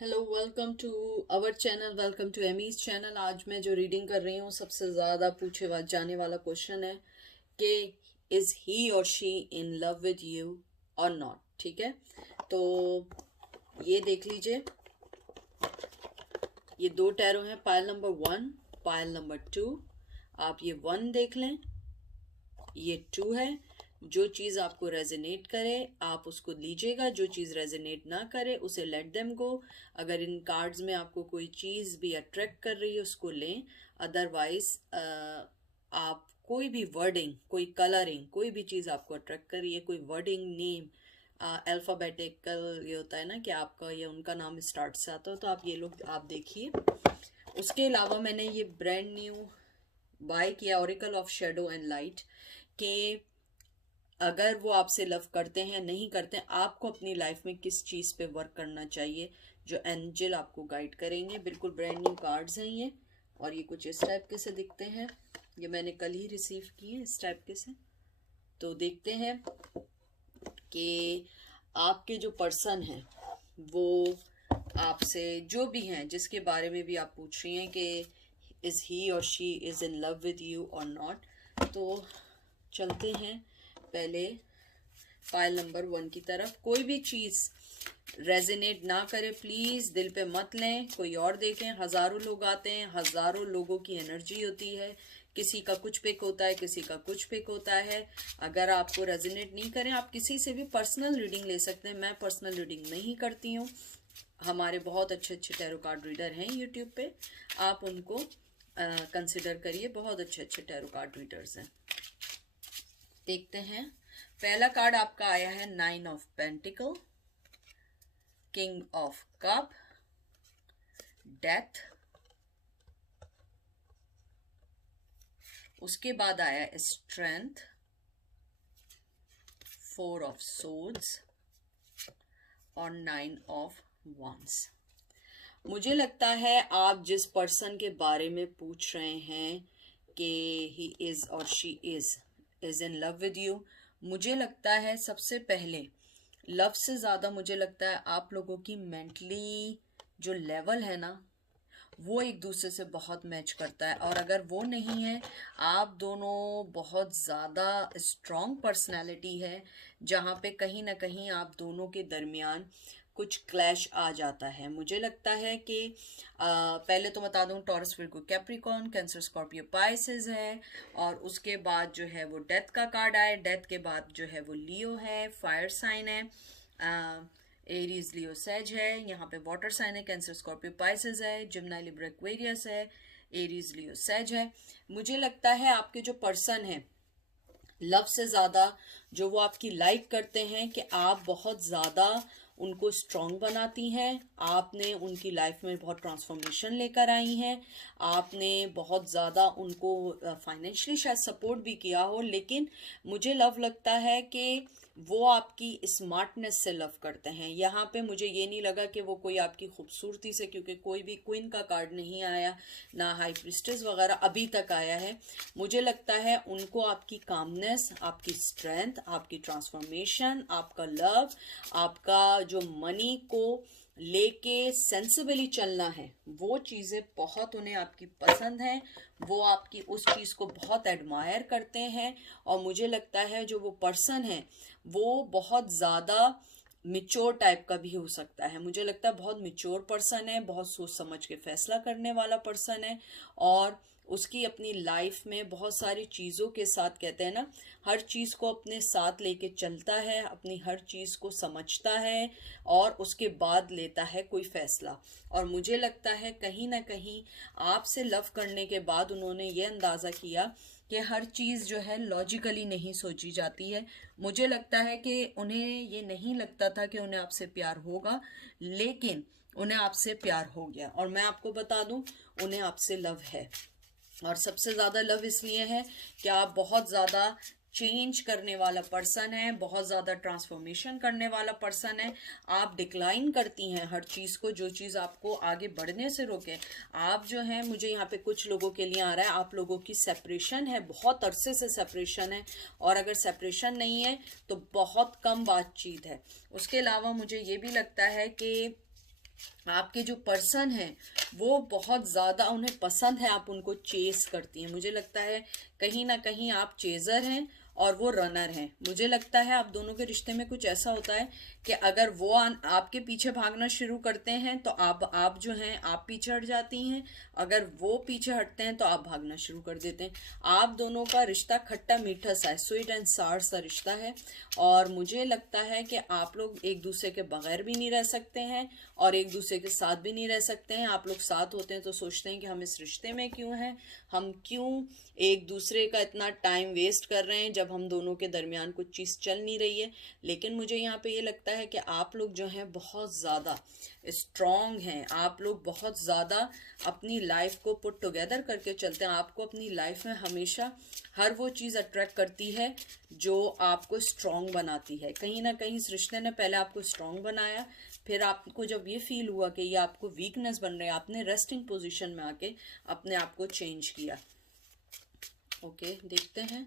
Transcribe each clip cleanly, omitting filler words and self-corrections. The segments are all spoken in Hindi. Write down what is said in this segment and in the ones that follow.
Hello, welcome to our channel, welcome to Amy's channel. आज मैं जो रीडिंग कर रही हूँ, सबसे ज़्यादा पूछे जाने वाला क्वेश्चन है कि इज़ ही और she in love with you और नॉट। ठीक है, तो ये देख लीजिए, ये दो टैरो हैं, पायल नंबर 1, पायल नंबर 2। आप ये 1 देख लें, ये 2 है। जो चीज़ आपको रेजोनेट करे आप उसको लीजिएगा, जो चीज़ रेजोनेट ना करे उसे लेट देम गो। अगर इन कार्ड्स में आपको कोई चीज़ भी अट्रैक्ट कर रही है उसको लें, अदरवाइज आप कोई भी वर्डिंग, कोई कलरिंग, कोई भी चीज़ आपको अट्रैक्ट कर रही है, कोई वर्डिंग, नेम, अल्फ़ाबेटिकल, ये होता है ना कि आपका या उनका नाम स्टार्ट से आता हो, तो आप ये लोग आप देखिए। उसके अलावा मैंने ये ब्रांड न्यू बाय किया, Oracle of shadow and light, के अगर वो आपसे लव करते हैं नहीं करते हैं, आपको अपनी लाइफ में किस चीज़ पे वर्क करना चाहिए, जो एंजल आपको गाइड करेंगे। बिल्कुल ब्रांड न्यू कार्ड्स हैं ये, और ये कुछ इस टाइप के से दिखते हैं। ये मैंने कल ही रिसीव किए इस टाइप के से। तो देखते हैं कि आपके जो पर्सन हैं वो आपसे जो भी हैं, जिसके बारे में भी आप पूछ रही हैं कि इज़ ही और she is in love with you और नॉट, तो चलते हैं पहले फाइल नंबर 1 की तरफ। कोई भी चीज़ रेजोनेट ना करे प्लीज़ दिल पे मत लें, कोई और देखें। हज़ारों लोग आते हैं, हज़ारों लोगों की एनर्जी होती है, किसी का कुछ पिक होता है, किसी का कुछ पिक होता है। अगर आपको रेजोनेट नहीं करें, आप किसी से भी पर्सनल रीडिंग ले सकते हैं। मैं पर्सनल रीडिंग नहीं करती हूँ, हमारे बहुत अच्छे अच्छे टैरो कार्ड रीडर हैं यूट्यूब पे, आप उनको कंसिडर करिए, बहुत अच्छे अच्छे टैरो कार्ड रीडर्स हैं। देखते हैं, पहला कार्ड आपका आया है 9 of pentacle, king of cup, death. उसके बाद आया स्ट्रेंथ, 4 ऑफ सोर्ड्स और 9 ऑफ wands। मुझे लगता है आप जिस पर्सन के बारे में पूछ रहे हैं कि ही इज और she is in love with you, मुझे लगता है सबसे पहले लव से ज़्यादा मुझे लगता है आप लोगों की मेंटली जो लेवल है ना, वो एक दूसरे से बहुत मैच करता है। और अगर वो नहीं है, आप दोनों बहुत ज़्यादा स्ट्रॉन्ग पर्सनैलिटी है, जहाँ पे कहीं ना कहीं आप दोनों के दरमियान कुछ क्लैश आ जाता है। मुझे लगता है कि पहले तो बता दूं, taurus, Virgo, Capricorn, cancer, Scorpio, Pisces है। और उसके बाद जो है वो डेथ का कार्ड आया, डेथ के बाद जो है वो लियो है, फायर साइन है, एरीज, लियो, सेज है। यहाँ पे वाटर साइन है, कैंसर, स्कॉर्पियो, पाइसेस है, जिम्नाई, लिब्रा, एक्वेरियस है, एरीज, लियो, सेज है। मुझे लगता है आपके जो पर्सन है, लव से ज़्यादा जो वो आपकी लाइक करते हैं कि आप बहुत ज़्यादा उनको स्ट्रॉन्ग बनाती हैं, आपने उनकी लाइफ में बहुत ट्रांसफॉर्मेशन लेकर आई हैं, आपने बहुत ज़्यादा उनको फाइनेंशियली शायद सपोर्ट भी किया हो, लेकिन मुझे लव लगता है कि वो आपकी स्मार्टनेस से लव करते हैं। यहाँ पे मुझे ये नहीं लगा कि वो कोई आपकी खूबसूरती से, क्योंकि कोई भी क्वीन का कार्ड नहीं आया, ना हाई प्रिस्टेस वगैरह अभी तक आया है। मुझे लगता है उनको आपकी कामनेस, आपकी स्ट्रेंथ, आपकी ट्रांसफॉर्मेशन, आपका लव, आपका जो मनी को लेके सेंसिबली चलना है, वो चीज़ें बहुत उन्हें आपकी पसंद हैं। वो आपकी उस चीज़ को बहुत एडमायर करते हैं। और मुझे लगता है जो वो पर्सन है वो बहुत ज़्यादा मिच्योर टाइप का भी हो सकता है। मुझे लगता है बहुत मिच्योर पर्सन है, बहुत सोच समझ के फैसला करने वाला पर्सन है, और उसकी अपनी लाइफ में बहुत सारी चीज़ों के साथ, कहते हैं ना, हर चीज़ को अपने साथ लेके चलता है, अपनी हर चीज़ को समझता है और उसके बाद लेता है कोई फैसला। और मुझे लगता है कहीं ना कहीं आपसे लव करने के बाद उन्होंने ये अंदाज़ा किया कि हर चीज़ जो है लॉजिकली नहीं सोची जाती है। मुझे लगता है कि उन्हें ये नहीं लगता था कि उन्हें आपसे प्यार होगा, लेकिन उन्हें आपसे प्यार हो गया। और मैं आपको बता दूं, उन्हें आपसे लव है, और सबसे ज़्यादा लव इसलिए है कि आप बहुत ज़्यादा चेंज करने वाला पर्सन है, बहुत ज़्यादा ट्रांसफॉर्मेशन करने वाला पर्सन है। आप डिक्लाइन करती हैं हर चीज़ को, जो चीज़ आपको आगे बढ़ने से रोके। आप जो है, मुझे यहाँ पे कुछ लोगों के लिए आ रहा है, आप लोगों की सेपरेशन है, बहुत अरसे से सेपरेशन है, और अगर सेपरेशन नहीं है तो बहुत कम बातचीत है। उसके अलावा मुझे ये भी लगता है कि आपके जो पर्सन है वो बहुत ज़्यादा उन्हें पसंद है, आप उनको चेस करती हैं। मुझे लगता है कहीं ना कहीं आप चेजर हैं और वो रनर हैं। मुझे लगता है आप दोनों के रिश्ते में कुछ ऐसा होता है कि अगर वो आपके पीछे भागना शुरू करते हैं तो आप जो हैं आप पीछे हट जाती हैं, अगर वो पीछे हटते हैं तो आप भागना शुरू कर देते हैं। आप दोनों का रिश्ता खट्टा मीठा सा है, स्वीट एंड सार सा रिश्ता है। और मुझे लगता है कि आप लोग एक दूसरे के बगैर भी नहीं रह सकते हैं और एक दूसरे के साथ भी नहीं रह सकते हैं। आप लोग साथ होते हैं तो सोचते हैं कि हम इस रिश्ते में क्यों हैं, हम क्यों एक दूसरे का इतना टाइम वेस्ट कर रहे हैं जब हम दोनों के दरमियान कुछ चीज़ चल नहीं रही है। लेकिन मुझे यहाँ पे ये लगता है कि आप लोग जो हैं बहुत ज़्यादा स्ट्रॉन्ग हैं, आप लोग बहुत ज़्यादा अपनी लाइफ को पुट टुगेदर करके चलते हैं। आपको अपनी लाइफ में हमेशा हर वो चीज़ अट्रैक्ट करती है जो आपको स्ट्रॉन्ग बनाती है। कहीं ना कहीं इस रिश्ते ने पहले आपको स्ट्रॉन्ग बनाया, फिर आपको जब ये फील हुआ कि ये आपको वीकनेस बन रही है, आपने रेस्टिंग पोजीशन में आके अपने आप को चेंज किया। ओके, देखते हैं।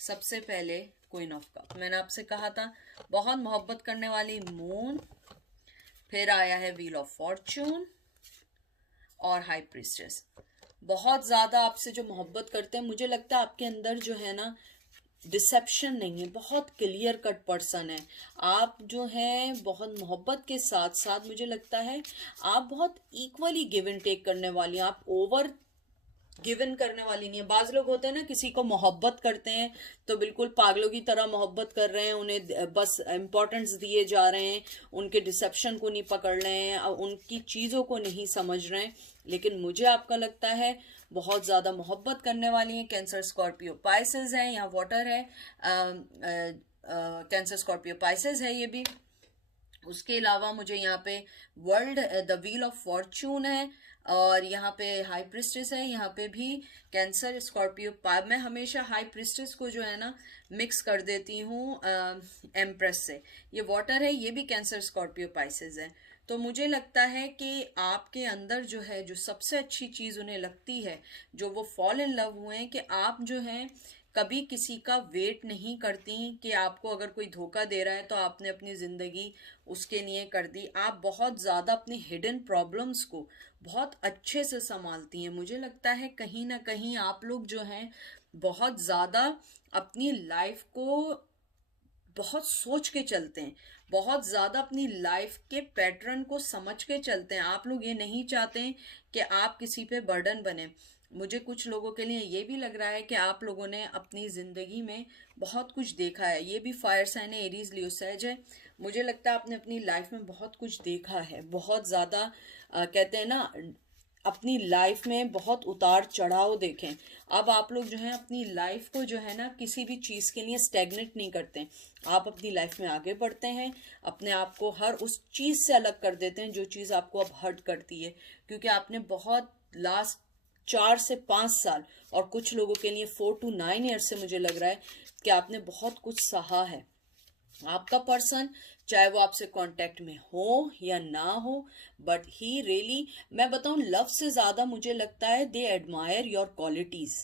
सबसे पहले क्वीन ऑफ कप, मैंने आपसे कहा था बहुत मोहब्बत करने वाली मून, फिर आया है व्हील ऑफ फॉर्चून और हाई प्रीस्टेस। बहुत ज्यादा आपसे जो मोहब्बत करते हैं, मुझे लगता है आपके अंदर जो है ना डिसेप्शन नहीं है, बहुत क्लियर कट पर्सन है आप जो हैं। बहुत मोहब्बत के साथ साथ मुझे लगता है आप बहुत इक्वली गिव एंड टेक करने वाली हैं, आप ओवर गिवन करने वाली नहीं है। बाज लोग होते हैं ना, किसी को मोहब्बत करते हैं तो बिल्कुल पागलों की तरह मोहब्बत कर रहे हैं, उन्हें बस इम्पोर्टेंस दिए जा रहे हैं, उनके डिसेप्शन को नहीं पकड़ रहे हैं, उनकी चीज़ों को नहीं समझ रहे हैं। लेकिन मुझे आपका लगता है बहुत ज़्यादा मोहब्बत करने वाली हैं। कैंसर, स्कॉर्पियो, पाइसेस है, यहाँ वाटर है, कैंसर, स्कॉर्पियो, पाइसेस है ये भी। उसके अलावा मुझे यहाँ पे world, the wheel of Fortune है और यहाँ पे हाई प्रिस्टेस है। यहाँ पे भी कैंसर, स्कॉर्पियो, मैं हमेशा हाई प्रिस्टेस को जो है ना मिक्स कर देती हूँ एम्प्रेस से। ये वाटर है, ये भी कैंसर, स्कॉर्पियो, पाइसेस है। तो मुझे लगता है कि आपके अंदर जो है, जो सबसे अच्छी चीज़ उन्हें लगती है, जो वो फॉल इन लव हुए हैं, कि आप जो हैं कभी किसी का वेट नहीं करती कि आपको अगर कोई धोखा दे रहा है तो आपने अपनी ज़िंदगी उसके लिए कर दी। आप बहुत ज़्यादा अपनी हिडन प्रॉब्लम्स को बहुत अच्छे से संभालती हैं। मुझे लगता है कहीं ना कहीं आप लोग जो हैं बहुत ज़्यादा अपनी लाइफ को बहुत सोच के चलते हैं, बहुत ज़्यादा अपनी लाइफ के पैटर्न को समझ के चलते हैं। आप लोग ये नहीं चाहते हैं कि आप किसी पे बर्डन बने। मुझे कुछ लोगों के लिए ये भी लग रहा है कि आप लोगों ने अपनी ज़िंदगी में बहुत कुछ देखा है। ये भी फायर साइन है, एरीज, लियो, सैज है। मुझे लगता है आपने अपनी लाइफ में बहुत कुछ देखा है, बहुत ज़्यादा कहते हैं ना अपनी लाइफ में बहुत उतार चढ़ाव देखें। अब आप लोग जो हैं अपनी लाइफ को जो है ना किसी भी चीज़ के लिए स्टैग्नेट नहीं करते, आप अपनी लाइफ में आगे बढ़ते हैं, अपने आप को हर उस चीज़ से अलग कर देते हैं जो चीज़ आपको अब हर्ट करती है। क्योंकि आपने बहुत लास्ट 4 से 5 साल और कुछ लोगों के लिए 4 to 9 ईयर्स से मुझे लग रहा है कि आपने बहुत कुछ सहा है। आपका पर्सन चाहे वो आपसे कांटेक्ट में हो या ना हो, बट ही रियली, मैं बताऊं लव से ज़्यादा मुझे लगता है दे एडमायर योर क्वालिटीज़,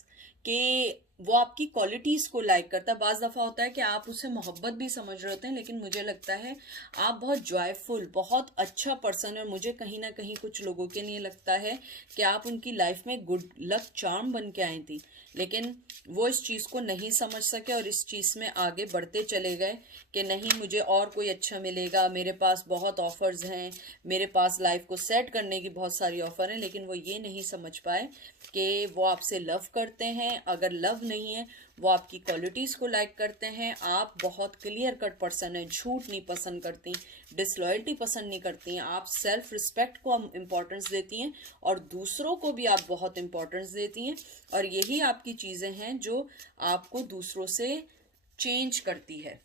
कि वो आपकी क्वालिटीज़ को लाइक करता है। बाज़ दफ़ा होता है कि आप उससे मोहब्बत भी समझ रहे होते हैं, लेकिन मुझे लगता है आप बहुत जॉयफुल, बहुत अच्छा पर्सन है। और मुझे कहीं ना कहीं कुछ लोगों के लिए लगता है कि आप उनकी लाइफ में गुड लक चार्म बन के आई थी, लेकिन वो इस चीज़ को नहीं समझ सके और इस चीज़ में आगे बढ़ते चले गए कि नहीं मुझे और कोई अच्छा मिलेगा, मेरे पास बहुत ऑफर्स हैं, मेरे पास लाइफ को सेट करने की बहुत सारी ऑफर हैं। लेकिन वो ये नहीं समझ पाए कि वो आपसे लव करते हैं। अगर लव नहीं है, वो आपकी क्वालिटीज़ को लाइक करते हैं। आप बहुत क्लियर कट पर्सन है, झूठ नहीं पसंद करती, डिसलॉयल्टी पसंद नहीं करती हैं, आप सेल्फ रिस्पेक्ट को इम्पोर्टेंस देती हैं और दूसरों को भी आप बहुत इम्पोर्टेंस देती हैं। और यही आपकी चीज़ें हैं जो आपको दूसरों से चेंज करती है।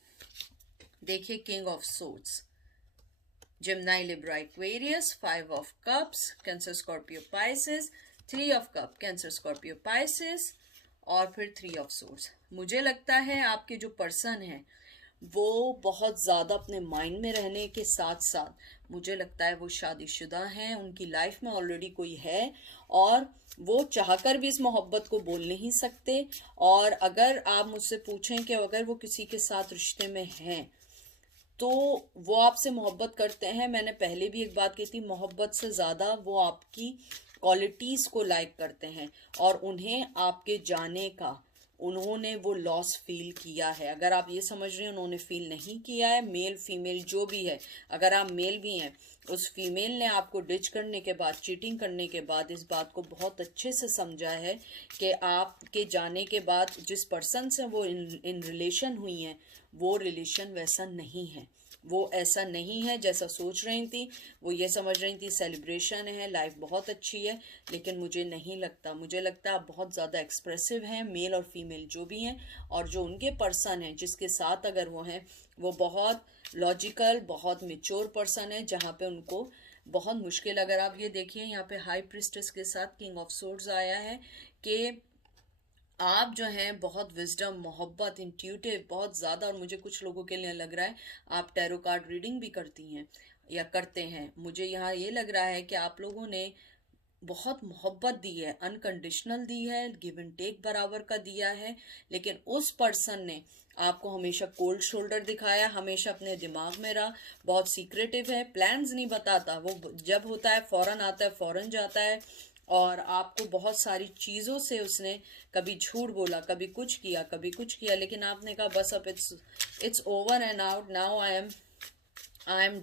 देखिए, king of swords, Gemini, Libra, Aquarius, 5 of cups, cancer, Scorpio, Pisces, 3 of cup, cancer, Scorpio, Pisces और फिर 3 ऑफ सोर्ड्स। मुझे लगता है आपके जो पर्सन है वो बहुत ज़्यादा अपने माइंड में रहने के साथ साथ मुझे लगता है वो शादीशुदा हैं, उनकी लाइफ में ऑलरेडी कोई है और वो चाहकर भी इस मोहब्बत को बोल नहीं सकते। और अगर आप मुझसे पूछें कि अगर वो किसी के साथ रिश्ते में हैं तो वो आपसे मोहब्बत करते हैं। मैंने पहले भी एक बात की थी, मोहब्बत से ज़्यादा वो आपकी क्वालिटीज़ को लाइक करते हैं, और उन्हें आपके जाने का, उन्होंने वो लॉस फील किया है। अगर आप ये समझ रहे हैं उन्होंने फील नहीं किया है, मेल फीमेल जो भी है, अगर आप मेल भी हैं, उस फीमेल ने आपको डिच करने के बाद, चीटिंग करने के बाद इस बात को बहुत अच्छे से समझा है कि आपके जाने के बाद जिस पर्सन से वो इन रिलेशन हुई हैं, वो रिलेशन वैसा नहीं है, वो ऐसा नहीं है जैसा सोच रही थी। वो ये समझ रही थी सेलिब्रेशन है, लाइफ बहुत अच्छी है, लेकिन मुझे नहीं लगता। मुझे लगता है आप बहुत ज़्यादा एक्सप्रेसिव हैं, मेल और फीमेल जो भी हैं, और जो उनके पर्सन हैं जिसके साथ अगर वो हैं, वो बहुत लॉजिकल, बहुत मेच्योर पर्सन है, जहाँ पे उनको बहुत मुश्किल, अगर आप ये देखिए यहाँ पे हाई प्रिस्टेस के साथ किंग ऑफ सोर्ड्स आया है कि आप जो हैं बहुत विजडम, मोहब्बत, इंट्यूटिव बहुत ज़्यादा, और मुझे कुछ लोगों के लिए लग रहा है आप टैरो कार्ड रीडिंग भी करती हैं या करते हैं। मुझे यहाँ ये लग रहा है कि आप लोगों ने बहुत मोहब्बत दी है, अनकंडीशनल दी है, गिव एंड टेक बराबर का दिया है, लेकिन उस पर्सन ने आपको हमेशा कोल्ड शोल्डर दिखाया, हमेशा अपने दिमाग में रहा, बहुत सीक्रेटिव है, प्लान्स नहीं बताता, वो जब होता है फौरन आता है फौरन जाता है, और आपको बहुत सारी चीज़ों से उसने कभी झूठ बोला, कभी कुछ किया, कभी कुछ किया, लेकिन आपने कहा बस अब it's over and out, now I am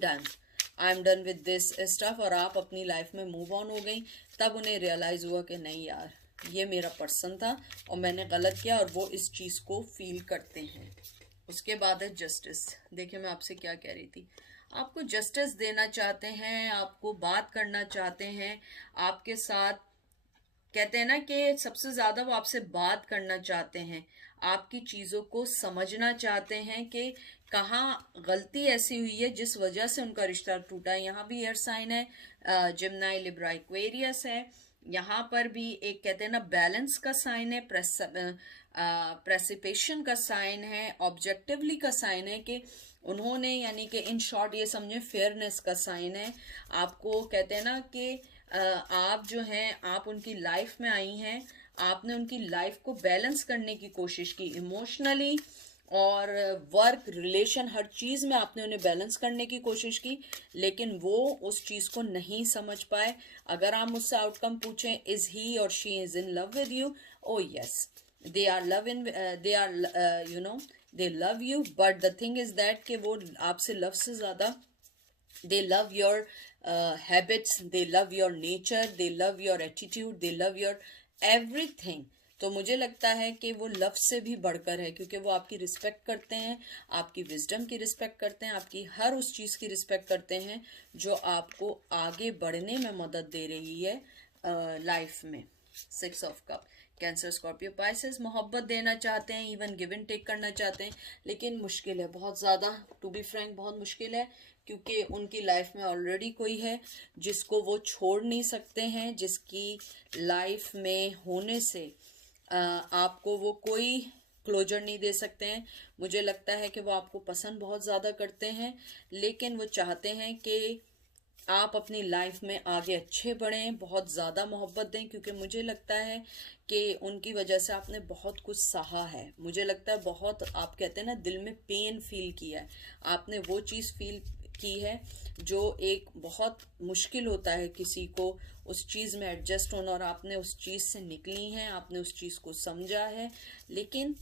done with this stuff, और आप अपनी लाइफ में मूव ऑन हो गई। तब उन्हें रियलाइज़ हुआ कि नहीं यार, ये मेरा पर्सन था और मैंने गलत किया, और वो इस चीज़ को फील करते हैं। उसके बाद है जस्टिस। देखिए मैं आपसे क्या कह रही थी, आपको जस्टिस देना चाहते हैं, आपको बात करना चाहते हैं, आपके साथ कहते हैं ना कि सबसे ज़्यादा वो आपसे बात करना चाहते हैं, आपकी चीज़ों को समझना चाहते हैं कि कहाँ गलती ऐसी हुई है जिस वजह से उनका रिश्ता टूटा है। यहाँ भी एयर साइन है, जिम्नाई, लिब्रा, एक्वेरियस है, यहाँ पर भी एक कहते हैं ना बैलेंस का साइन है, प्रेसिपेशन का साइन है, ऑब्जेक्टिवली का साइन है कि उन्होंने, यानी कि इन शॉर्ट ये समझे फेयरनेस का साइन है। आपको कहते हैं ना कि आप जो हैं, आप उनकी लाइफ में आई हैं, आपने उनकी लाइफ को बैलेंस करने की कोशिश की, इमोशनली और वर्क रिलेशन हर चीज़ में आपने उन्हें बैलेंस करने की कोशिश की, लेकिन वो उस चीज़ को नहीं समझ पाए। अगर आप मुझसे आउटकम पूछें, इज ही और she is in love with you, oh yes, they are love in, they are you know they love you, but the thing is that कि वो आपसे लव से ज़्यादा they love your habits, they love your nature, they love your attitude, they love your everything। तो मुझे लगता है कि वो लव से भी बढ़कर है, क्योंकि वो आपकी रिस्पेक्ट करते हैं, आपकी विजडम की रिस्पेक्ट करते हैं, आपकी हर उस चीज़ की रिस्पेक्ट करते हैं जो आपको आगे बढ़ने में मदद दे रही है लाइफ में। 6 of cup, cancer, Scorpio, Pisces मोहब्बत देना चाहते हैं, इवन गिव एंड टेक करना चाहते हैं, लेकिन मुश्किल है बहुत ज़्यादा, टू बी फ्रैंक बहुत मुश्किल है, क्योंकि उनकी लाइफ में ऑलरेडी कोई है जिसको वो छोड़ नहीं सकते हैं, जिसकी लाइफ में होने से आपको वो कोई क्लोजर नहीं दे सकते हैं। मुझे लगता है कि वो आपको पसंद बहुत ज़्यादा करते हैं, लेकिन वो चाहते हैं कि आप अपनी लाइफ में आगे अच्छे बढ़ें, बहुत ज़्यादा मोहब्बत दें, क्योंकि मुझे लगता है कि उनकी वजह से आपने बहुत कुछ सहा है। मुझे लगता है बहुत, आप कहते हैं ना दिल में पेन फील किया है, आपने वो चीज़ फील की है जो एक बहुत मुश्किल होता है किसी को उस चीज़ में एडजस्ट होना, और आपने उस चीज़ से निकली हैं, आपने उस चीज़ को समझा है, लेकिन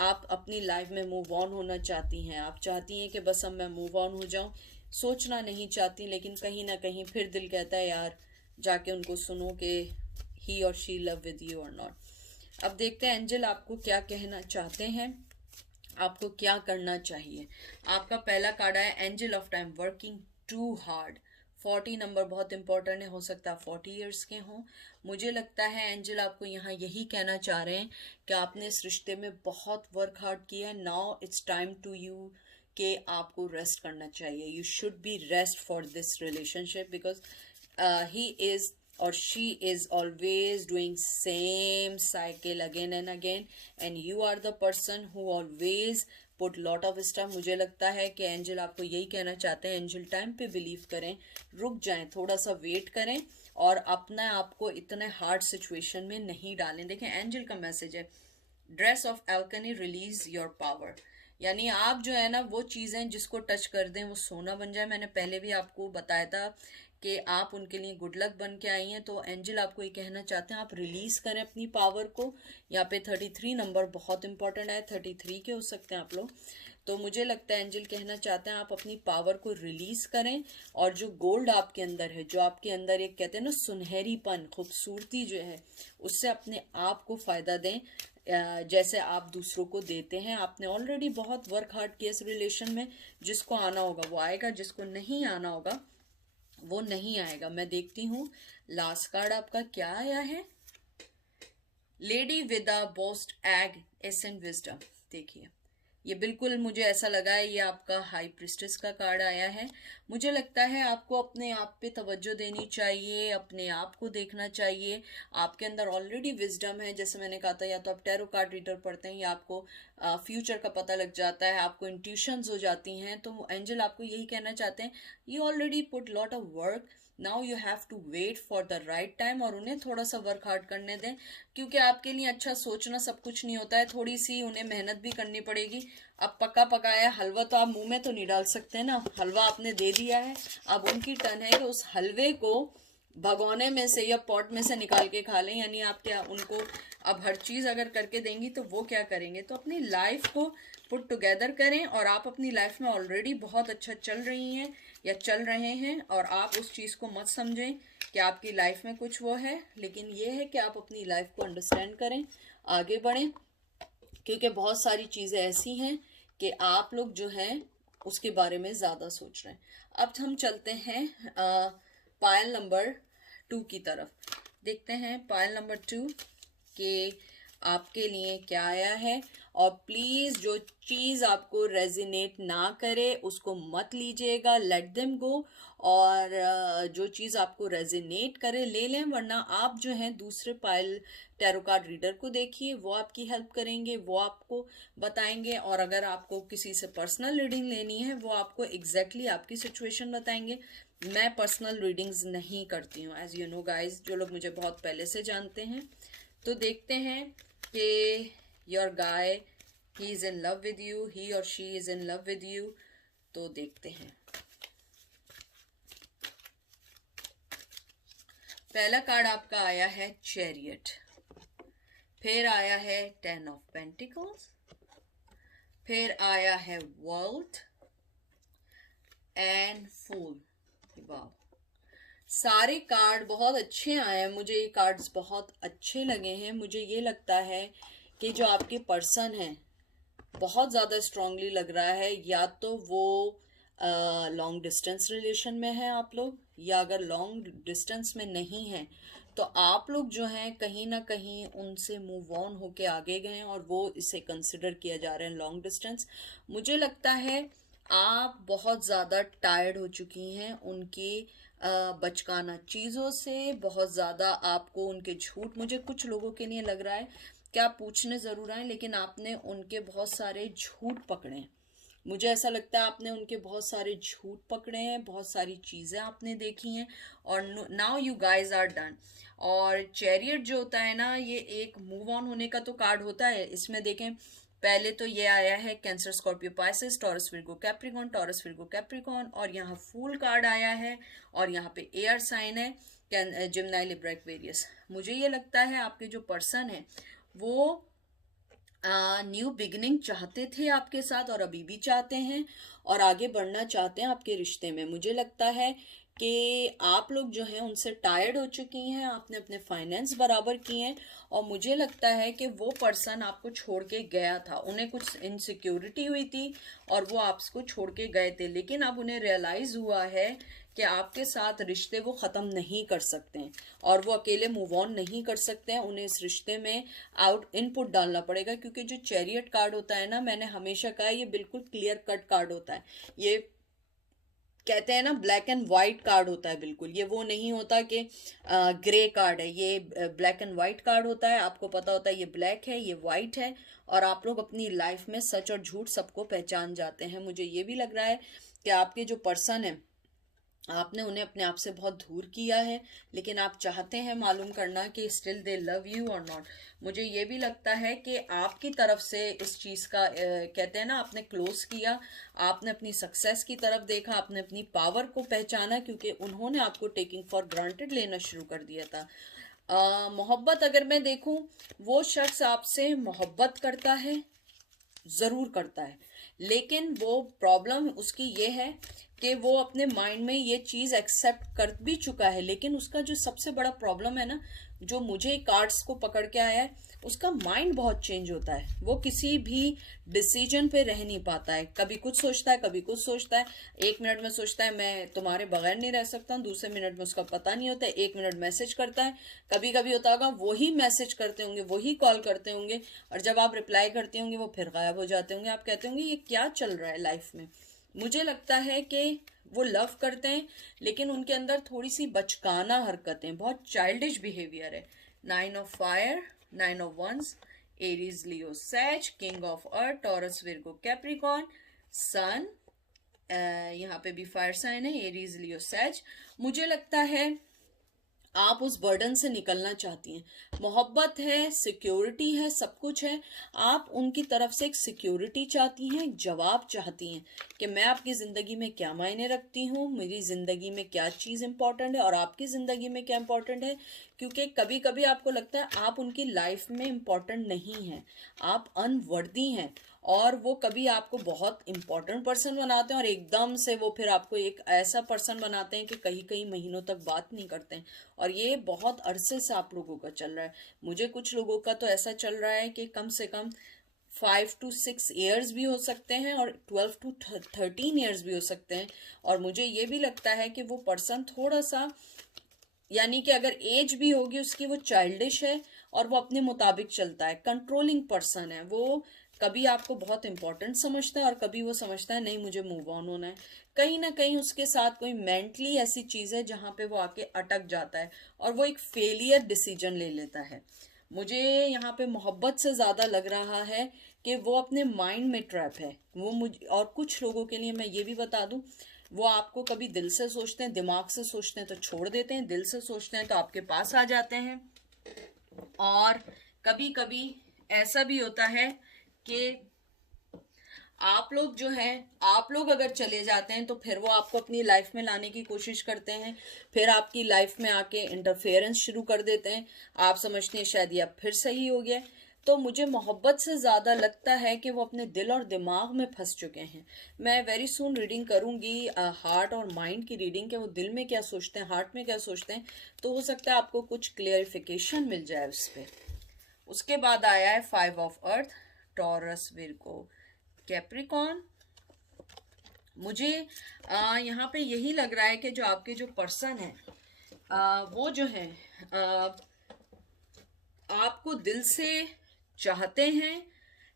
आप अपनी लाइफ में मूव ऑन होना चाहती हैं। आप चाहती हैं कि बस अब मैं मूव ऑन हो जाऊं, सोचना नहीं चाहती, लेकिन कहीं ना कहीं फिर दिल कहता है यार जाके उनको सुनो कि ही और शी लव विद यू और नॉट। अब देखते हैं एंजल आपको क्या कहना चाहते हैं, आपको क्या करना चाहिए। आपका पहला कार्ड आया angel of time, working too hard. 40 number बहुत इंपॉर्टेंट है, हो सकता है 40 इयर्स के हों। मुझे लगता है एंजल आपको यहाँ यही कहना चाह रहे हैं कि आपने इस रिश्ते में बहुत वर्क हार्ड किया है, now it's time to you कि आपको रेस्ट करना चाहिए। You should be rest for this relationship, because he is or she is always doing same cycle again and again, and you are the person who always put lot of stuff। मुझे लगता है कि एंजल आपको यही कहना चाहते हैं, एंजल टाइम पे बिलीव करें, रुक जाएं, थोड़ा सा वेट करें, और अपने आप को इतने हार्ड सिचुएशन में नहीं डालें। देखें एंजल का मैसेज है, ड्रेस ऑफ एल्कनी, रिलीज योर पावर। यानी आप जो है ना वो चीजें जिसको टच कर दें वो सोना बन जाए। मैंने पहले भी आपको बताया था कि आप उनके लिए गुड लक बन के आई हैं। तो एंजल आपको ये कहना चाहते हैं आप रिलीज करें अपनी पावर को। यहाँ पे 33 नंबर बहुत इंपॉर्टेंट है, 33 के हो सकते हैं आप लोग। तो मुझे लगता है एंजल कहना चाहते हैं आप अपनी पावर को रिलीज करें, और जो गोल्ड आपके अंदर है, जो आपके अंदर एक कहते हैं ना सुनहरीपन, खूबसूरती जो है, उससे अपने आप को फायदा दें जैसे आप दूसरों को देते हैं। आपने ऑलरेडी बहुत वर्क हार्ड किया इस रिलेशन में। जिसको आना होगा वो आएगा, जिसको नहीं आना होगा वो नहीं आएगा। मैं देखती हूँ लास्ट कार्ड आपका क्या आया है। Lady with a boost egg ascent wisdom. देखिए ये बिल्कुल मुझे ऐसा लगा है ये आपका हाई प्रिस्टेस का कार्ड आया है। मुझे लगता है आपको अपने आप पे तवज्जो देनी चाहिए, अपने आप को देखना चाहिए। आपके अंदर ऑलरेडी विजडम है, जैसे मैंने कहा था, या तो आप टैरो कार्ड रीडर पढ़ते हैं या आपको फ्यूचर का पता लग जाता है, आपको इंट्यूशंस हो जाती हैं। तो एंजल आपको यही कहना चाहते हैं you already put lot of work, now you have to wait for the right time. और उन्हें थोड़ा सा वर्क हार्ड करने दें, क्योंकि आपके लिए अच्छा सोचना सब कुछ नहीं होता है, थोड़ी सी उन्हें मेहनत भी करनी पड़ेगी। अब पका पकाया हलवा तो आप मुंह में तो नहीं डाल सकते ना, हलवा आपने दे दिया है। अब उनकी टर्न है कि उस हलवे को भगोने में से या पॉट में से निकाल के खा लें। यानी आप क्या उनको अब हर चीज अगर करके देंगी तो वो क्या करेंगे। तो अपनी लाइफ को पुट टुगेदर करें, और आप अपनी लाइफ में ऑलरेडी बहुत अच्छा चल रही हैं या चल रहे हैं, और आप उस चीज को मत समझें कि आपकी लाइफ में कुछ वो है। लेकिन ये है कि आप अपनी लाइफ को अंडरस्टैंड करें, आगे बढ़ें, क्योंकि बहुत सारी चीजें ऐसी हैं कि आप लोग जो हैं उसके बारे में ज्यादा सोच रहे हैं। अब हम चलते हैं पायल नंबर 2 की तरफ। देखते हैं पायल नंबर 2 के आपके लिए क्या आया है। और प्लीज जो चीज आपको रेजिनेट ना करे उसको मत लीजिएगा, लेट देम गो। और जो चीज आपको रेजिनेट करे ले लें, वरना आप जो हैं दूसरे पायल टैरो कार्ड रीडर को देखिए, वो आपकी हेल्प करेंगे, वो आपको बताएंगे। और अगर आपको किसी से पर्सनल रीडिंग लेनी है वो आपको एग्जैक्टली आपकी सिचुएशन बताएंगे। मैं पर्सनल रीडिंग्स नहीं करती हूँ, एज यू नो गाइज, जो लोग मुझे बहुत पहले से जानते हैं। तो देखते हैं कि your guy he is in love with you, he और she is in love with you. तो देखते हैं। पहला कार्ड आपका आया है चैरियट, फिर आया है 10 ऑफ पेंटिकल्स, फिर आया है वर्ल्ड एंड फूल। वाह, सारे कार्ड बहुत अच्छे आए हैं, मुझे ये कार्ड्स बहुत अच्छे लगे हैं। मुझे ये लगता है कि जो आपके पर्सन हैं बहुत ज़्यादा स्ट्रांगली लग रहा है, या तो वो लॉन्ग डिस्टेंस रिलेशन में है आप लोग, या अगर लॉन्ग डिस्टेंस में नहीं है तो आप लोग जो हैं कहीं ना कहीं उनसे मूव ऑन होके आगे गए हैं, और वो इसे कंसिडर किया जा रहा है लॉन्ग डिस्टेंस। मुझे लगता है आप बहुत ज़्यादा टायर्ड हो चुकी हैं उनकी बचकाना चीज़ों से, बहुत ज़्यादा आपको उनके झूठ, मुझे कुछ लोगों के लिए लग रहा है कि आप पूछने ज़रूर आए लेकिन आपने उनके बहुत सारे झूठ पकड़े हैं। मुझे ऐसा लगता है आपने उनके बहुत सारे झूठ पकड़े हैं, बहुत सारी चीज़ें आपने देखी हैं, और now you guys are done. और चैरियट जो होता है ना, ये एक मूव ऑन होने का तो कार्ड होता है। इसमें देखें पहले तो ये आया है cancer Scorpio Pisces taurus Virgo Capricorn, taurus Virgo Capricorn, और यहाँ फूल कार्ड आया है, और यहाँ पे एयर साइन है जिम्नाई लिब्रा एक्वेरियस। मुझे ये लगता है आपके जो पर्सन है वो न्यू बिगिनिंग चाहते थे आपके साथ, और अभी भी चाहते हैं, और आगे बढ़ना चाहते हैं आपके रिश्ते में। मुझे लगता है कि आप लोग जो हैं उनसे टायर्ड हो चुकी हैं, आपने अपने फाइनेंस बराबर किए हैं, और मुझे लगता है कि वो पर्सन आपको छोड़ के गया था, उन्हें कुछ इनसिक्योरिटी हुई थी और वो आपको छोड़ के गए थे। लेकिन अब उन्हें रियलाइज हुआ है कि आपके साथ रिश्ते वो ख़त्म नहीं कर सकते हैं, और वो अकेले मूव ऑन नहीं कर सकते हैं। उन्हें इस रिश्ते में आउट इनपुट डालना पड़ेगा, क्योंकि जो चैरियट कार्ड होता है ना, मैंने हमेशा कहा ये बिल्कुल क्लियर कट कार्ड होता है। ये कहते हैं ना ब्लैक एंड वाइट कार्ड होता है बिल्कुल, ये वो नहीं होता कि ग्रे कार्ड है, ये ब्लैक एंड वाइट कार्ड होता है। आपको पता होता है ये ब्लैक है, ये वाइट है, और आप लोग अपनी लाइफ में सच और झूठ सबको पहचान जाते हैं। मुझे ये भी लग रहा है कि आपके जो पर्सन है आपने उन्हें अपने आप से बहुत दूर किया है, लेकिन आप चाहते हैं मालूम करना कि स्टिल दे लव यू और नॉट। मुझे ये भी लगता है कि आपकी तरफ से इस चीज़ का कहते हैं ना, आपने क्लोज किया, आपने अपनी सक्सेस की तरफ देखा, आपने अपनी पावर को पहचाना, क्योंकि उन्होंने आपको टेकिंग फॉर ग्रांटेड लेना शुरू कर दिया था। मोहब्बत अगर मैं देखूं, वो शख्स आपसे मोहब्बत करता है, ज़रूर करता है, लेकिन वो प्रॉब्लम उसकी ये है कि वो अपने माइंड में ये चीज़ एक्सेप्ट कर भी चुका है, लेकिन उसका जो सबसे बड़ा प्रॉब्लम है ना, जो मुझे कार्ड्स को पकड़ के आया है, उसका माइंड बहुत चेंज होता है। वो किसी भी डिसीजन पे रह नहीं पाता है, कभी कुछ सोचता है, कभी कुछ सोचता है। 1 मिनट में सोचता है मैं तुम्हारे बगैर नहीं रह सकता हूँ, दूसरे मिनट में उसका पता नहीं होता है, 1 मिनट मैसेज करता है, कभी कभी होता होगा वही मैसेज करते होंगे, वही कॉल करते होंगे, और जब आप रिप्लाई करते होंगे वो फिर गायब हो जाते होंगे। आप कहते होंगे ये क्या चल रहा है लाइफ में। मुझे लगता है कि वो लव करते हैं, लेकिन उनके अंदर थोड़ी सी बचकाना हरकतें, बहुत चाइल्डिश बिहेवियर है। 9 of fire, 9 of wands, Aries Leo Sag, king of earth Taurus Virgo Capricorn, sun, यहाँ पे भी फायर साइन है, एरीज लियो सैज। मुझे लगता है आप उस बर्डन से निकलना चाहती हैं। मोहब्बत है, सिक्योरिटी है, सब कुछ है। आप उनकी तरफ से एक सिक्योरिटी चाहती हैं, एक जवाब चाहती हैं कि मैं आपकी ज़िंदगी में क्या मायने रखती हूँ, मेरी ज़िंदगी में क्या चीज़ इंपॉर्टेंट है और आपकी ज़िंदगी में क्या इंपॉर्टेंट है। क्योंकि कभी कभी आपको लगता है आप उनकी लाइफ में इंपॉर्टेंट नहीं हैं, आप अनवर्दी हैं, और वो कभी आपको बहुत इंपॉर्टेंट पर्सन बनाते हैं और एकदम से वो फिर आपको एक ऐसा पर्सन बनाते हैं कि कई कई महीनों तक बात नहीं करते हैं। और ये बहुत अरसे से आप लोगों का चल रहा है। मुझे कुछ लोगों का तो ऐसा चल रहा है कि कम से कम 5 to 6 years भी हो सकते हैं और 12 to 13 years भी हो सकते हैं। और मुझे ये भी लगता है कि वो पर्सन थोड़ा सा, यानी कि अगर एज भी होगी उसकी, वो चाइल्डिश है और वो अपने मुताबिक चलता है, कंट्रोलिंग पर्सन है। वो कभी आपको बहुत इंपॉर्टेंट समझता है और कभी वो समझता है नहीं मुझे मूव ऑन होना है। कहीं ना कहीं उसके साथ कोई मेंटली ऐसी चीज़ है जहाँ पे वो आके अटक जाता है और वो एक फेलियर डिसीजन ले लेता है। मुझे यहाँ पे मोहब्बत से ज़्यादा लग रहा है कि वो अपने माइंड में ट्रैप है। वो मुझे, और कुछ लोगों के लिए मैं ये भी बता दूं, वो आपको कभी दिल से सोचते हैं, दिमाग से सोचते हैं तो छोड़ देते हैं, दिल से सोचते हैं तो आपके पास आ जाते हैं। और कभी कभी ऐसा भी होता है कि आप लोग जो हैं, आप लोग अगर चले जाते हैं तो फिर वो आपको अपनी लाइफ में लाने की कोशिश करते हैं, फिर आपकी लाइफ में आके इंटरफेरेंस शुरू कर देते हैं। आप समझते हैं शायद ये अब फिर सही हो गया। तो मुझे मोहब्बत से ज़्यादा लगता है कि वो अपने दिल और दिमाग में फंस चुके हैं। मैं वेरी सून रीडिंग करूँगी हार्ट और माइंड की रीडिंग, के वो दिल में क्या सोचते हैं, हार्ट में क्या सोचते हैं, तो हो सकता है आपको कुछ क्लियरिफिकेशन मिल जाए उस पर। उसके बाद आया है 5 of earth, Taurus Virgo Capricorn. मुझे यहाँ पे यही लग रहा है कि जो आपके जो पर्सन है वो जो है आपको दिल से चाहते हैं,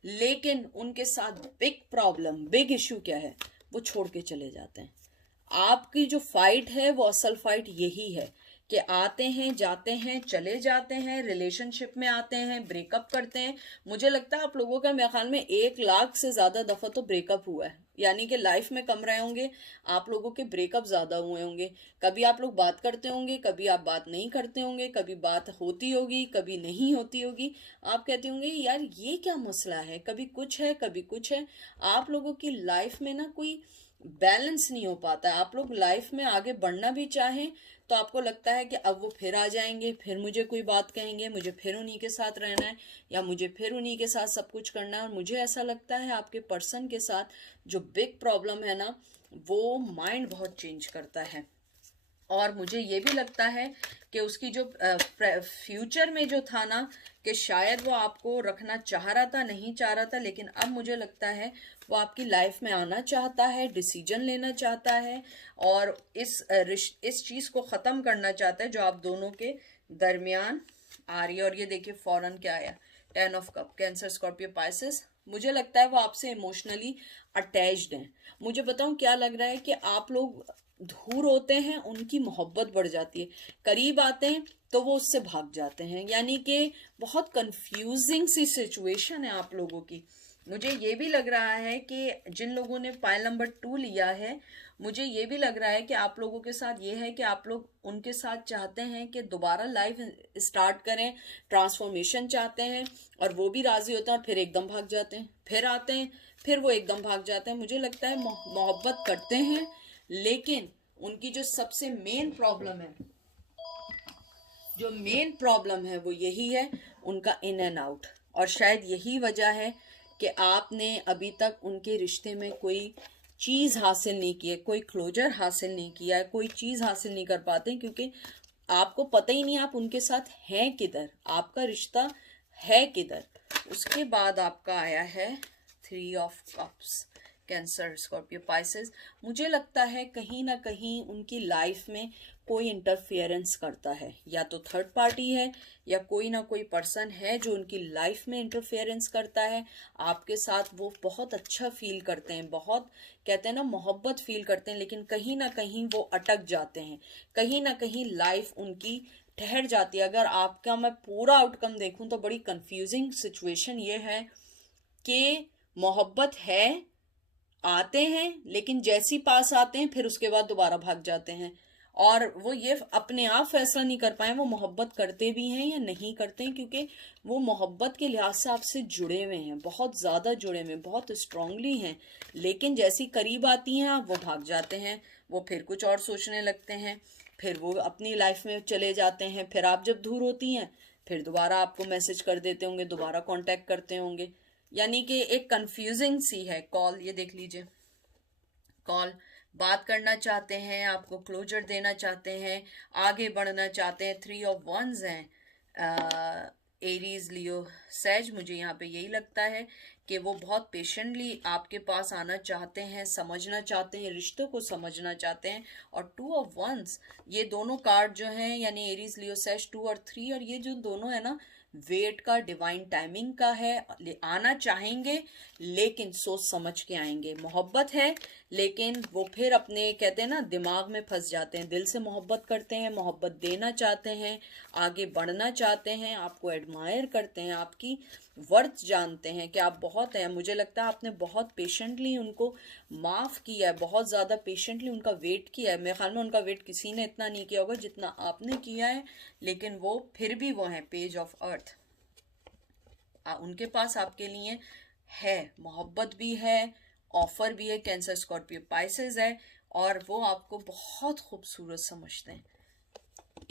लेकिन उनके साथ बिग प्रॉब्लम, बिग इशू क्या है, वो छोड़ के चले जाते हैं। आपकी जो फाइट है वो असल फाइट यही है कि आते हैं, जाते हैं, चले जाते हैं, रिलेशनशिप में आते हैं, ब्रेकअप करते हैं। मुझे लगता है आप लोगों का मेरे ख्याल में 1 लाख से ज़्यादा दफ़ा तो ब्रेकअप हुआ है, यानी कि लाइफ में कम रहे होंगे, आप लोगों के ब्रेकअप ज़्यादा हुए होंगे। कभी आप लोग बात करते होंगे, कभी आप बात नहीं करते होंगे, कभी बात होती होगी, कभी नहीं होती होगी। आप कहते होंगे यार ये क्या मसला है, कभी कुछ है, कभी कुछ है। आप लोगों की लाइफ में ना कोई बैलेंस नहीं हो पाता है। आप लोग लाइफ में आगे बढ़ना भी चाहें तो आपको लगता है कि अब वो फिर आ जाएंगे, फिर मुझे कोई बात कहेंगे, मुझे फिर उन्हीं के साथ रहना है, या मुझे फिर उन्हीं के साथ सब कुछ करना है। और मुझे ऐसा लगता है आपके पर्सन के साथ जो बिग प्रॉब्लम है ना, वो माइंड बहुत चेंज करता है। और मुझे ये भी लगता है कि उसकी जो फ्यूचर में जो था ना, कि शायद वो आपको रखना चाह रहा था, नहीं चाह रहा था, लेकिन अब मुझे लगता है वो आपकी लाइफ में आना चाहता है, डिसीजन लेना चाहता है और इस चीज़ को ख़त्म करना चाहता है जो आप दोनों के दरमियान आ रही है। और ये देखिए फौरन क्या आया, 10 of cup, cancer, Scorpio, Pisces. मुझे लगता है वो आपसे इमोशनली अटैच्ड हैं। मुझे बताऊं क्या लग रहा है कि आप लोग दूर होते हैं, उनकी मोहब्बत बढ़ जाती है, करीब आते हैं तो वो उससे भाग जाते हैं। यानी कि बहुत कंफ्यूजिंग सी सिचुएशन है आप लोगों की। मुझे ये भी लग रहा है कि जिन लोगों ने पाइल नंबर 2 लिया है मुझे ये भी लग रहा है कि आप लोगों के साथ ये है कि आप लोग उनके साथ चाहते हैं कि दोबारा लाइफ स्टार्ट करें, ट्रांसफॉर्मेशन चाहते हैं, और वो भी राजी होते हैं और फिर एकदम भाग जाते हैं, फिर आते हैं, फिर वो एकदम भाग जाते हैं। मुझे लगता है मोहब्बत करते हैं, लेकिन उनकी जो सबसे मेन प्रॉब्लम है, जो मेन प्रॉब्लम है वो यही है, उनका इन एंड आउट। और शायद यही वजह है कि आपने अभी तक उनके रिश्ते में कोई चीज़ हासिल नहीं की है, कोई क्लोजर हासिल नहीं किया है, कोई चीज़ हासिल नहीं कर पाते, क्योंकि आपको पता ही नहीं आप उनके साथ हैं किधर, आपका रिश्ता है किधर। उसके बाद आपका आया है 3 of cups, cancer, Scorpio, Pisces. मुझे लगता है कहीं ना कहीं उनकी लाइफ में कोई इंटरफेरेंस करता है, या तो थर्ड पार्टी है या कोई ना कोई पर्सन है जो उनकी लाइफ में इंटरफेरेंस करता है। आपके साथ वो बहुत अच्छा फील करते हैं, बहुत कहते हैं ना मोहब्बत फील करते हैं, लेकिन कहीं ना कहीं वो अटक जाते हैं, कहीं ना कहीं लाइफ उनकी ठहर जाती है। अगर आपका मैं पूरा आउटकम देखूं तो बड़ी कंफ्यूजिंग सिचुएशन ये है कि मोहब्बत है, आते हैं, लेकिन जैसी पास आते हैं फिर उसके बाद दोबारा भाग जाते हैं, और वो ये अपने आप फैसला नहीं कर पाए वो मोहब्बत करते भी हैं या नहीं करते हैं, क्योंकि वो मोहब्बत के लिहाज से आपसे जुड़े हुए हैं, बहुत ज़्यादा जुड़े हुए हैं, बहुत स्ट्रांगली हैं, लेकिन जैसी करीब आती हैं आप वो भाग जाते हैं, वो फिर कुछ और सोचने लगते हैं, फिर वो अपनी लाइफ में चले जाते हैं। फिर आप जब दूर होती हैं फिर दोबारा आपको मैसेज कर देते होंगे, दोबारा कांटेक्ट करते होंगे, यानी कि एक कंफ्यूजिंग सी है। कॉल, ये देख लीजिए, कॉल, बात करना चाहते हैं, आपको क्लोजर देना चाहते हैं, आगे बढ़ना चाहते हैं। 3 ऑफ वंस हैं, एरीज, लियो, सेज। मुझे यहाँ पे यही लगता है कि वो बहुत पेशेंटली आपके पास आना चाहते हैं, समझना चाहते हैं, रिश्तों को समझना चाहते हैं। और 2 ऑफ वंस, ये दोनों कार्ड जो हैं, यानी एरीज, लियो, सेज, 2 और 3, और ये जो दोनों है ना, वेट का, डिवाइन टाइमिंग का है। आना चाहेंगे लेकिन सोच समझ के आएंगे। मोहब्बत है लेकिन वो फिर अपने कहते हैं ना दिमाग में फंस जाते हैं। दिल से मोहब्बत करते हैं, मोहब्बत देना चाहते हैं, आगे बढ़ना चाहते हैं, आपको एडमायर करते हैं, आपकी वर्थ जानते हैं कि आप बहुत हैं। मुझे लगता है आपने बहुत पेशेंटली उनको माफ़ किया है, बहुत ज़्यादा पेशेंटली उनका वेट किया है। मेरे ख्याल में उनका वेट किसी ने इतना नहीं किया होगा जितना आपने किया है, लेकिन वो फिर भी वो हैं पेज ऑफ अर्थ। उनके पास आपके लिए है, मोहब्बत भी है, ऑफर भी है। कैंसर, स्कॉर्पियो, पाइसेस है, और वो आपको बहुत खूबसूरत समझते हैं।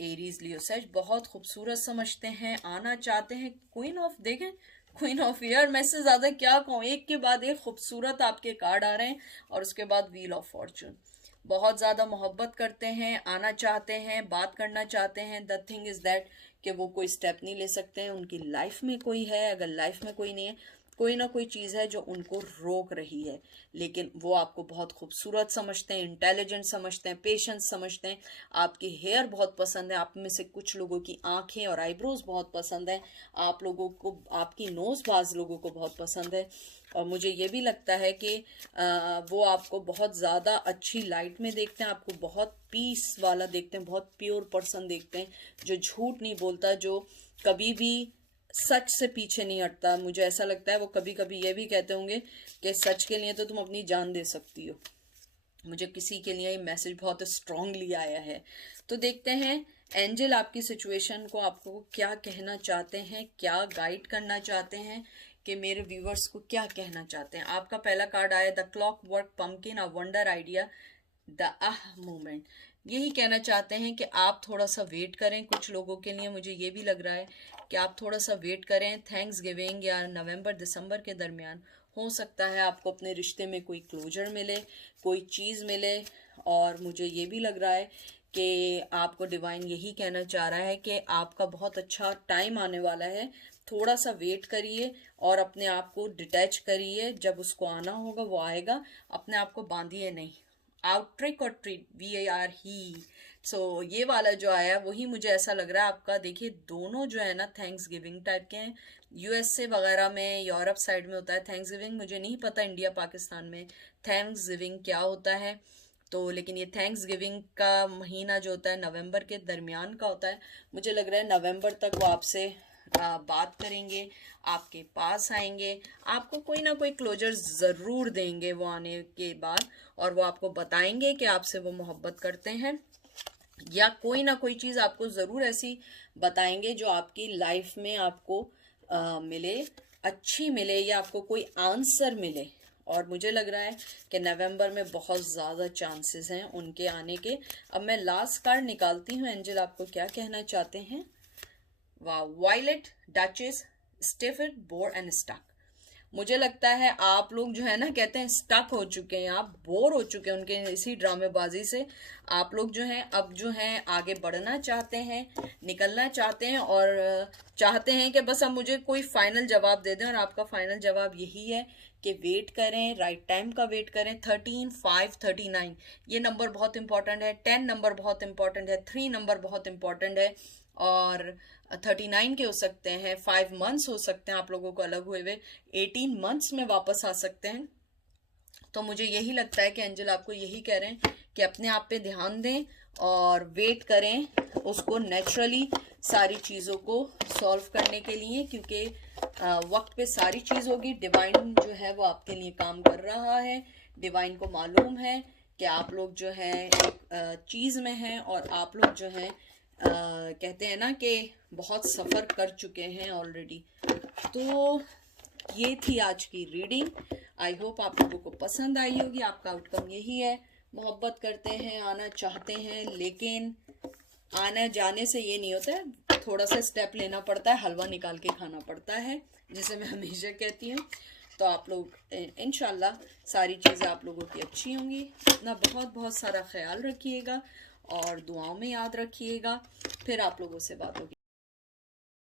एरीज, लियो, सेज बहुत खूबसूरत समझते हैं, आना चाहते हैं। क्वीन ऑफ, देखें, क्वीन ऑफ ईयर, मैं से ज्यादा क्या कहूँ, एक के बाद एक खूबसूरत आपके कार्ड आ रहे हैं। और उसके बाद व्हील ऑफ फॉर्चून, बहुत ज़्यादा मोहब्बत करते हैं, आना चाहते हैं, बात करना चाहते हैं। द थिंग इज़ दैट कि वो कोई स्टेप नहीं ले सकते हैं, उनकी लाइफ में कोई है, अगर लाइफ में कोई नहीं है, कोई ना कोई चीज़ है जो उनको रोक रही है। लेकिन वो आपको बहुत खूबसूरत समझते हैं, इंटेलिजेंट समझते हैं, पेशेंस समझते हैं। आपकी हेयर बहुत पसंद है, आप में से कुछ लोगों की आंखें और आईब्रोज बहुत पसंद है, आप लोगों को आपकी नोज बाज लोगों को बहुत पसंद है। और मुझे ये भी लगता है कि वो आपको बहुत ज़्यादा अच्छी लाइट में देखते हैं, आपको बहुत पीस वाला देखते हैं, बहुत प्योर पर्सन देखते हैं, जो झूठ नहीं बोलता, जो कभी भी सच से पीछे नहीं हटता। मुझे ऐसा लगता है वो कभी कभी ये भी कहते होंगे कि सच के लिए तो तुम अपनी जान दे सकती हो। मुझे किसी के लिए ये मैसेज बहुत स्ट्रांगली आया है। तो देखते हैं एंजल आपकी सिचुएशन को आपको क्या कहना चाहते हैं, क्या गाइड करना चाहते हैं, कि मेरे व्यूवर्स को क्या कहना चाहते हैं। आपका पहला कार्ड आया the clock work pumpkin, a wonder idea, the moment. यही कहना चाहते हैं कि आप थोड़ा सा वेट करें। कुछ लोगों के लिए मुझे ये भी लग रहा है कि आप थोड़ा सा वेट करें। थैंक्स गिविंग या नवंबर दिसंबर के दरमियान हो सकता है आपको अपने रिश्ते में कोई क्लोजर मिले, कोई चीज़ मिले। और मुझे ये भी लग रहा है कि आपको डिवाइन यही कहना चाह रहा है कि आपका बहुत अच्छा टाइम आने वाला है। थोड़ा सा वेट करिए और अपने आप को डिटैच करिए, जब उसको आना होगा वो आएगा, अपने आप को बांधिए नहीं। आउट ट्रिक और ट्रीट, VAR ही। सो ये वाला जो आया वही मुझे ऐसा लग रहा है आपका। देखिए दोनों जो है ना थैंक्स गिविंग टाइप के हैं। USA वगैरह में, यूरोप साइड में होता है थैंक्स गिविंग, मुझे नहीं पता इंडिया पाकिस्तान में थैंक्स गिविंग क्या होता है। तो लेकिन ये थैंक्स गिविंग का महीना जो होता है नवंबर के दरमियान का होता है। मुझे लग रहा है नवंबर तक वो आपसे बात करेंगे, आपके पास आएंगे, आपको कोई ना कोई क्लोजर ज़रूर देंगे वो आने के बाद, और वो आपको बताएंगे कि आपसे वो मोहब्बत करते हैं, या कोई ना कोई चीज़ आपको ज़रूर ऐसी बताएंगे जो आपकी लाइफ में आपको मिले, अच्छी मिले, या आपको कोई आंसर मिले। और मुझे लग रहा है कि नवंबर में बहुत ज़्यादा चांसेस हैं उनके आने के। अब मैं लास्ट कार्ड निकालती हूँ। एंजल आपको क्या कहना चाहते हैं? वाह, वायलेट, डचेस, स्टिफर्ड, बोर एंड स्टक। मुझे लगता है आप लोग जो है ना, कहते हैं स्टक हो चुके हैं, आप बोर हो चुके हैं उनके इसी ड्रामेबाजी से। आप लोग जो हैं अब जो हैं आगे बढ़ना चाहते हैं, निकलना चाहते हैं, और चाहते हैं कि बस अब मुझे कोई फाइनल जवाब दे दें। और आपका फाइनल जवाब यही है कि वेट करें, राइट टाइम का वेट करें। 13, 5, 39 ये नंबर बहुत इंपॉर्टेंट है। 10 नंबर बहुत इंपॉर्टेंट है। 3 नंबर बहुत इंपॉर्टेंट है। और 39 के हो सकते हैं, 5 मंथ्स हो सकते हैं आप लोगों को अलग हुए हुए, 18 मंथ्स में वापस आ सकते हैं। तो मुझे यही लगता है कि एंजल आपको यही कह रहे हैं कि अपने आप पे ध्यान दें और वेट करें उसको नेचुरली सारी चीज़ों को सॉल्व करने के लिए, क्योंकि वक्त पे सारी चीज़ होगी। डिवाइन जो है वो आपके लिए काम कर रहा है। डिवाइन को मालूम है कि आप लोग जो है एक चीज़ में हैं, और आप लोग जो हैं कहते हैं ना कि बहुत सफ़र कर चुके हैं ऑलरेडी। तो ये थी आज की रीडिंग। आई होप आप लोगों को पसंद आई होगी। आपका आउटकम यही है, मोहब्बत करते हैं, आना चाहते हैं, लेकिन आने जाने से ये नहीं होता है, थोड़ा सा स्टेप लेना पड़ता है, हलवा निकाल के खाना पड़ता है, जिसे मैं हमेशा कहती हूँ। तो आप लोग इंशाल्लाह सारी चीज़ें आप लोगों की अच्छी होंगी। अपना बहुत बहुत सारा ख्याल रखिएगा और दुआओं में याद रखिएगा। फिर आप लोगों से बात होगी।